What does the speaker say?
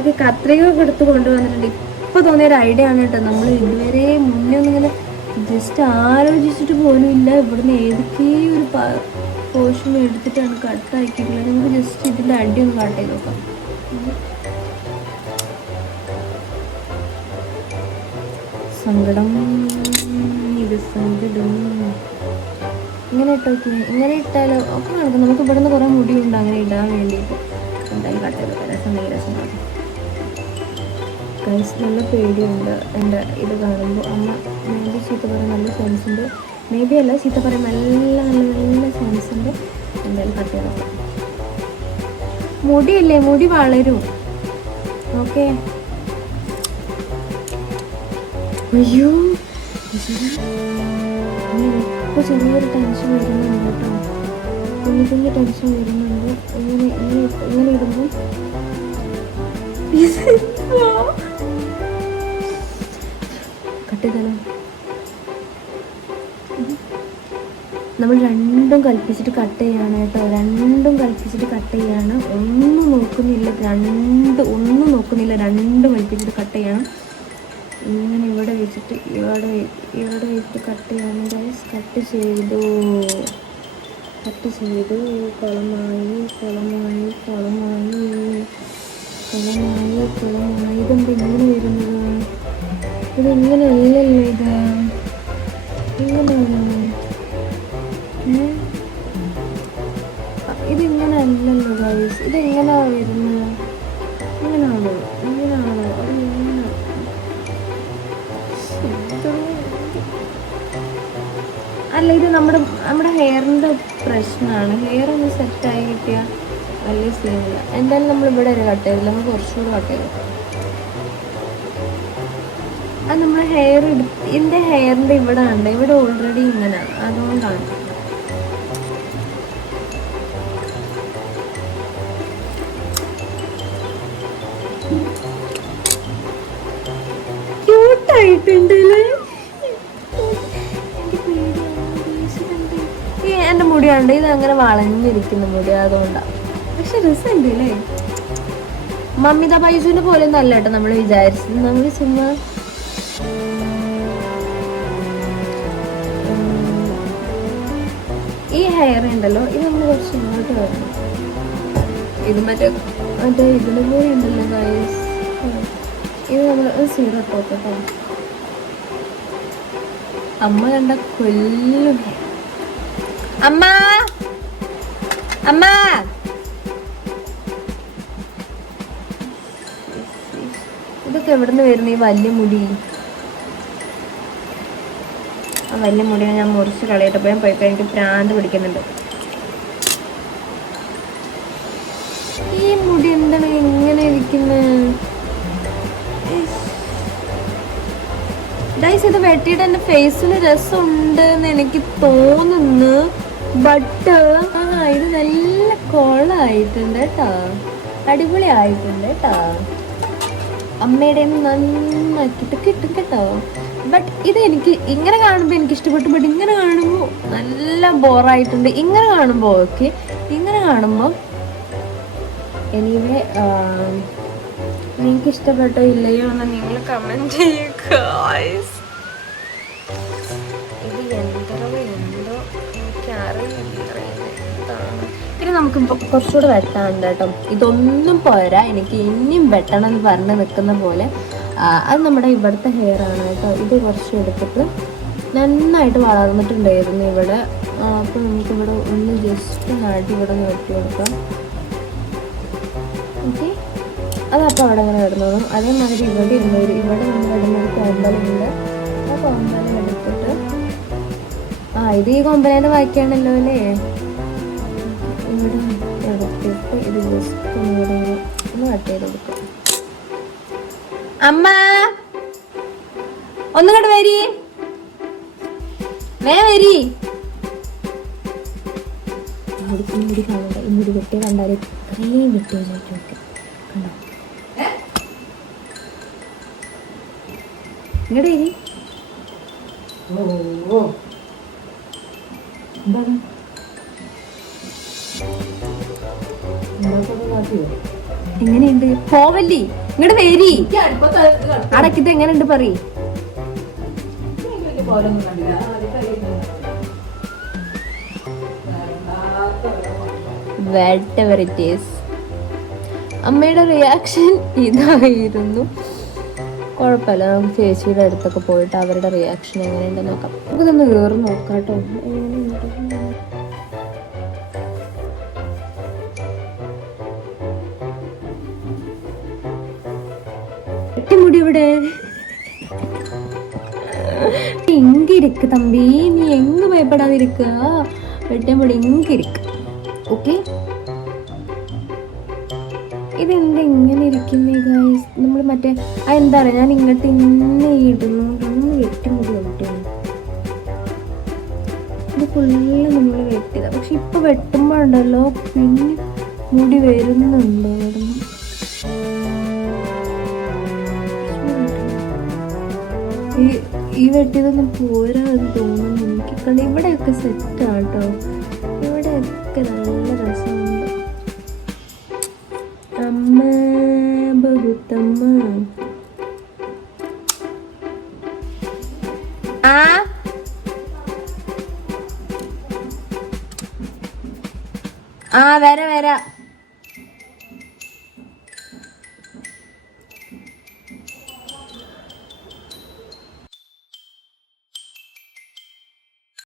നമുക്ക് കത്രിക ഒക്കെ എടുത്ത് കൊണ്ടുവന്നിട്ടുണ്ട്. ഇപ്പൊ തോന്നിയൊരു ഐഡിയ ആണ് കേട്ടോ. നമ്മൾ ഇതുവരെ മുന്നേ ഒന്നിങ്ങനെ ജസ്റ്റ് ആലോചിച്ചിട്ട് പോലും ഇല്ല. ഇവിടുന്ന് ഏതൊക്കെയോ ഒരു പോർഷൻ എടുത്തിട്ടാണ് കട്ടാക്കിയിട്ടുള്ളത്. നമുക്ക് ജസ്റ്റ് ഇതിൻ്റെ അടി ഒന്ന് കട്ട് ചെയ്ത് നോക്കാം. സങ്കടം, ഇത് സങ്കടം. ഇങ്ങനെ ഇട്ടോക്കി, ഇങ്ങനെ ഇട്ടാലോ ഒക്കെ നടക്കും. നമുക്ക് ഇവിടുന്ന് കുറേ മുടിയുണ്ട് അങ്ങനെ ഇടാൻ വേണ്ടിയിട്ട്. എന്തായാലും കട്ട് ചെയ്ത് രസം രസമാണ്. ഗൈസ് നല്ല പേടിയുണ്ട് എൻ്റെ ഇത് കാണുമ്പോൾ. അമ്മ മേ ബി ചീത്ത പറയാൻ നല്ല സെൻസ് ഉണ്ട്. മേ ബി അല്ല, ചീത്ത പറയാൻ നല്ല നല്ല നല്ല സെൻസ് ഉണ്ട്. എന്തായാലും കട്ട് ചെയ്ത് നോക്കാം. മുടിയില്ലേ, മുടി വളരും. ഓക്കെ. അയ്യോ ഇപ്പോൾ ചെറിയൊരു ടെൻഷൻ വരുന്നുണ്ട് കേട്ടോ. കുഞ്ഞു കുഞ്ഞു ടെൻഷൻ വരുന്നുണ്ട്. ഇങ്ങനെ ഇങ്ങനെ ഇടുമ്പോൾ കട്ട് ചെയ്താലോ? നമ്മൾ രണ്ടും കൽപ്പിച്ചിട്ട് കട്ട് ചെയ്യാണ് കേട്ടോ. രണ്ടും കൽപ്പിച്ചിട്ട് കട്ട് ചെയ്യാണ്. ഒന്നും നോക്കുന്നില്ല, ഒന്നും നോക്കുന്നില്ല. രണ്ടും കൽപ്പിച്ചിട്ട് കട്ട് ചെയ്യണം. ഇങ്ങനെ ഇവിടെ വെച്ചിട്ട് ഇവിടെ വെച്ചിട്ട് കട്ട് ചെയ്യണം ഗൈസ്. കട്ട് ചെയ്തു. കുളമായി. ഇതെന്താ ഇങ്ങനെ വരുന്നത്? ഇതിങ്ങനെയല്ലല്ലോ ഇത്. ഇങ്ങനെയാണോ? ഇതിങ്ങനെ അല്ലല്ലോ ഗൈസ്. ഇതെങ്ങനെയാ വരുന്നത്? ഇങ്ങനെയാണോ? അത് എങ്ങനെ? അല്ല, ഇത് നമ്മുടെ ഹെയറിൻ്റെ പ്രശ്നമാണ്. ഹെയർ ഒന്ന് സെറ്റായി കിട്ടിയാൽ വലിയ സീനില്ല. എന്തായാലും നമ്മൾ ഇവിടെ ഒരു കട്ട് ചെയ്തില്ല, നമുക്ക് കുറച്ചുകൂടി കട്ട് ചെയ്തു. അത് നമ്മുടെ ഇതിൻ്റെ ഹെയറിൻ്റെ ഇവിടെ ഉണ്ട്. ഇവിടെ ഓൾറെഡി ഇങ്ങനെയാണ്, അതുകൊണ്ടാണ്. ക്യൂട്ടായിട്ടുണ്ടല്ലേ? എൻ്റെ മുടിയുണ്ട്, ഇത് അങ്ങനെ വളഞ്ഞിരിക്കുന്ന മുടി, അതുകൊണ്ടാണ്. പക്ഷെ രസമുണ്ട് അല്ലേ? മമ്മിത ബൈജുവിനെ പോലെ ഒന്നും അല്ല കേട്ടോ നമ്മൾ വിചാരിച്ചത്. നമ്മൾ ചുമ്മാ ഈ ഹെയർ ഉണ്ടല്ലോ, ഇത് നമ്മൾ കുറച്ച് ഇങ്ങോട്ട് വരണം. ഇത് മറ്റേ ഇതിനെ പോലെ ഉണ്ടല്ലോ ഗൈസ്. ഇത് നമ്മൾ സീറോ ടോപ്പ് കേട്ടോ. അമ്മ കണ്ട കൊല്ലും. അമ്മ ഇതൊക്കെ എവിടുന്ന് വരുന്നു ഈ വലിയ മുടി? ആ വലിയ മുടിയെ ഞാൻ മുറിച്ച് കളയട്ടെ. പോയി പോയിപ്പോ എനിക്ക് പ്രാന്ത് പിടിക്കുന്നുണ്ട്. ഈ മുടി എന്താണ് ഇങ്ങനെ ഇരിക്കുന്നത്? ഗൈസ്, ഇത് വെട്ടിയിട്ട് എൻ്റെ ഫേസിന് രസമുണ്ട് എന്ന് എനിക്ക് തോന്നുന്നു. ബട്ട് ഇത് നല്ല കോളായിട്ടുണ്ട് കേട്ടോ. അടിപൊളി ആയിട്ടുണ്ട് കേട്ടോ. അമ്മയുടെ നന്നാക്കിയിട്ട് കിട്ടും കേട്ടോ. ബട്ട് ഇത് എനിക്ക് ഇങ്ങനെ കാണുമ്പോൾ എനിക്ക് ഇഷ്ടപ്പെട്ടു. ബട്ട് ഇങ്ങനെ കാണുമ്പോൾ നല്ല ബോറായിട്ടുണ്ട്. ഇങ്ങനെ കാണുമ്പോൾ ഓക്കെ, ഇങ്ങനെ കാണുമ്പോൾ എനിവേ നിങ്ങൾക്ക് ഇഷ്ടപ്പെട്ടോ ഇല്ലയോ എന്ന് നിങ്ങൾ കമൻറ്റ് ചെയ്യുക. ഇത് എന്തോ എനിക്കറിയില്ല എന്താണ്. പിന്നെ നമുക്ക് കുറച്ചുകൂടെ വെട്ടാനുണ്ട് കേട്ടോ. ഇതൊന്നും പോരാ, എനിക്ക് ഇനിയും വെട്ടണം എന്ന് പറഞ്ഞ് നിൽക്കുന്ന പോലെ. അത് നമ്മുടെ ഇവിടുത്തെ ഹെയർ ആണ് കേട്ടോ. ഇത് കുറച്ച് എടുത്തിട്ട് നന്നായിട്ട് വളർന്നിട്ടുണ്ടായിരുന്നു ഇവിടെ. അപ്പോൾ നമുക്കിവിടെ ഒന്ന് ജസ്റ്റ് നാട്ടി ഇവിടെ ഒന്ന് വെട്ടി കൊടുക്കാം. ഓക്കെ, അതപ്പോൾ അവിടെ അങ്ങനെ ഇടുന്നതും. അതേമാതിരി ഇവിടെ നമ്മൾ ഇടുന്നൊരു കോമ്പലുണ്ട്. ആ കോമ്പലം എടുത്തിട്ട് ഇത് ഈ കോമ്പലേൻ്റെ ബാക്കിയാണല്ലോ അല്ലേ. ഇവിടെ എടുത്തിട്ട് ഇത് ജസ്റ്റ് ഒന്ന് കട്ട് ചെയ്ത് കൊടുക്കാം. അമ്മ ഒന്നുകൂടെ വരി, വരി. ഇങ്ങോട്ട് കാണണ്ട, ഇങ്ങോട്ട് വെട്ടിയ കണ്ടാൽ ഇത്രയും വെട്ടിയ ചോദിച്ചു കണ്ടോ. ഇങ്ങോട്ട് വരി. എന്താണ് എങ്ങനെയുണ്ട്? പോവല്ലി, ഇങ്ങോട്ട് വരി. അടക്കിട്ട് എങ്ങനെയുണ്ട് പറയ്. അമ്മയുടെ റിയാക്ഷൻ ഇതായിരുന്നു. കുഴപ്പമില്ല, നമുക്ക് ചേച്ചിയുടെ അടുത്തൊക്കെ പോയിട്ട് അവരുടെ റിയാക്ഷൻ എങ്ങനെയുണ്ടെന്ന് നോക്കാം. നമുക്കിതൊന്ന് കയറി നോക്കാം കേട്ടോ. മുടി ഇവിടെ എങ്കിരിക്ക് തമ്പി, നീ എങ്ങ് ഭയപ്പെടാതിരിക്കുക. വെട്ടമുടി എങ്കിരിക്ക്. ഓക്കെ, ഇതെന്താ ഇങ്ങനെ ഇരിക്കുന്നേ ഗൈസ്? നമ്മൾ മറ്റേ എന്താ പറയുക, ഞാൻ ഇങ്ങോട്ട് ഇന്നെ ഇടുന്നു. വെട്ടിമുടി വെട്ടുന്നു. ഇത് ഫുള്ള് നമ്മൾ വെട്ടിയതാ. പക്ഷെ ഇപ്പൊ വെട്ടുമ്പോഴുണ്ടല്ലോ പിന്നെ മുടി വരുന്നുണ്ടോ? ഈ വെട്ടിയതൊന്നും പോരാന്ന് തോന്നുന്നു എനിക്ക്. കാരണം ഇവിടെയൊക്കെ സെറ്റാട്ടോ, ഇവിടെയൊക്കെ നല്ല രസമുണ്ട്. അമ്മ ബഹുത്തമ്മ. വരാ